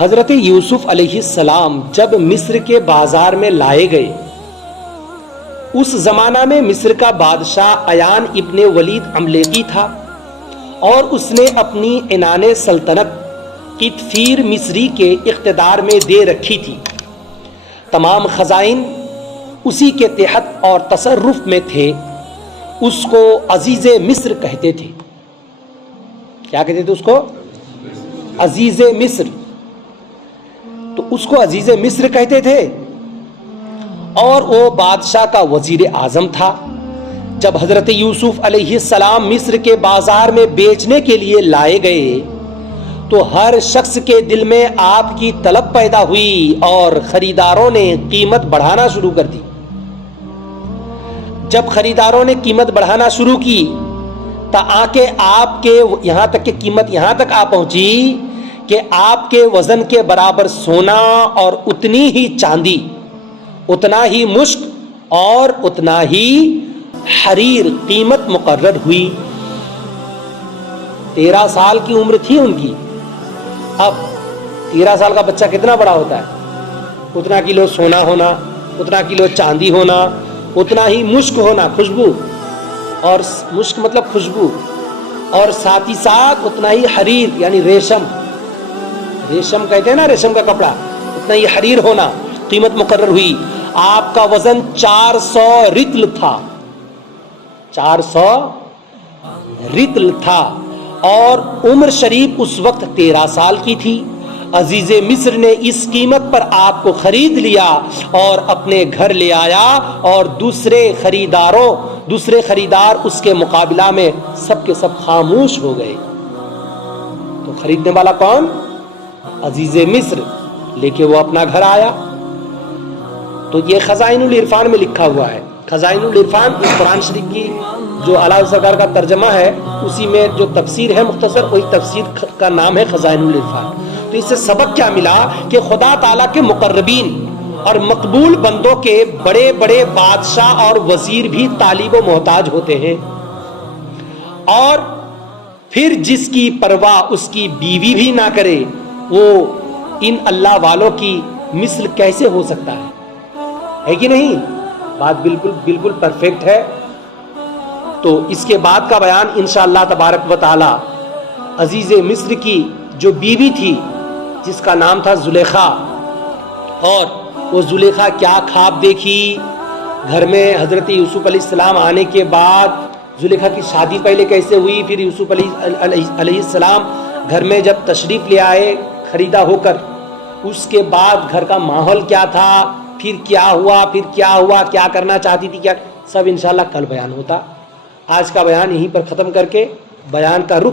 حضرت یوسف علیہ السلام جب مصر کے بازار میں لائے گئے، اس زمانہ میں مصر کا بادشاہ عیان ابن ولید عملیقی تھا، اور اس نے اپنی عنان سلطنت قطفیر مصری کے اقتدار میں دے رکھی تھی۔ تمام خزائن اسی کے تحت اور تصرف میں تھے۔ اس کو عزیز مصر کہتے تھے۔ کیا کہتے تھے اس کو؟ عزیز مصر۔ تو اس کو عزیز مصر کہتے تھے، اور وہ بادشاہ کا وزیر اعظم تھا۔ جب حضرت یوسف علیہ السلام مصر کے بازار میں بیچنے کے لیے لائے گئے تو ہر شخص کے دل میں آپ کی طلب پیدا ہوئی اور خریداروں نے قیمت بڑھانا شروع کر دی۔ جب خریداروں نے قیمت بڑھانا شروع کی تو آپ کے یہاں تک کہ قیمت یہاں تک آ پہنچی کہ آپ کے وزن کے برابر سونا اور اتنی ہی چاندی، اتنا ہی مشک اور اتنا ہی حریر قیمت مقرر ہوئی۔ 13 سال کی عمر تھی ان کی۔ اب 13 سال کا بچہ کتنا بڑا ہوتا ہے؟ اتنا کلو سونا ہونا، اتنا کلو چاندی ہونا، اتنا ہی مشک ہونا، خوشبو، اور مشک مطلب خوشبو، اور ساتھ ہی ساتھ اتنا ہی حریر یعنی ریشم کہتے ہیں نا، ریشم کا کپڑا، اتنا ہی حریر ہونا، قیمت مقرر ہوئی۔ آپ کا وزن 400 رطل تھا، 400 رطل تھا، اور عمر شریف اس وقت 13 سال کی تھی۔ عزیز مصر نے اس قیمت پر آپ کو خرید لیا اور اپنے گھر لے آیا، اور دوسرے خریدار اس کے مقابلہ میں سب کے سب خاموش ہو گئے۔ تو خریدنے والا کون؟ عزیز مصر، لے کے وہ اپنا گھر آیا۔ تو یہ خزائن العرفان میں لکھا ہوا ہے۔ خزائن العرفان اس قرآن شریف کی جو اعلیٰ سرکار کا ترجمہ ہے، اسی میں جو تفسیر ہے مختصر، وہی تفسیر کا نام ہے خزائن العرفان۔ تو اس سے سبق کیا ملا کہ خدا تعالیٰ کے مقربین اور مقبول بندوں کے بڑے بڑے بادشاہ اور وزیر بھی طالب و محتاج ہوتے ہیں، اور پھر جس کی پرواہ اس کی بیوی بھی نہ کرے، وہ ان اللہ والوں کی مثل کیسے ہو سکتا ہے کہ نہیں؟ بات بالکل پرفیکٹ ہے۔ تو اس کے بعد کا بیان انشاءاللہ تبارک و تعالی عزیز مصر کی جو بیوی تھی جس کا نام تھا زلیخا، اور وہ زلیخا کیا خواب دیکھی گھر میں حضرت یوسف علیہ السلام آنے کے بعد، زلیخا کی شادی پہلے کیسے ہوئی، پھر یوسف علیہ السلام گھر میں جب تشریف لے آئے خریدا ہو کر، اس کے بعد گھر کا ماحول کیا تھا، پھر کیا ہوا، کیا کرنا چاہتی تھی، کیا، سب انشاءاللہ کل بیان ہوتا۔ آج کا بیان یہیں پر ختم کر کے بیان کا رخ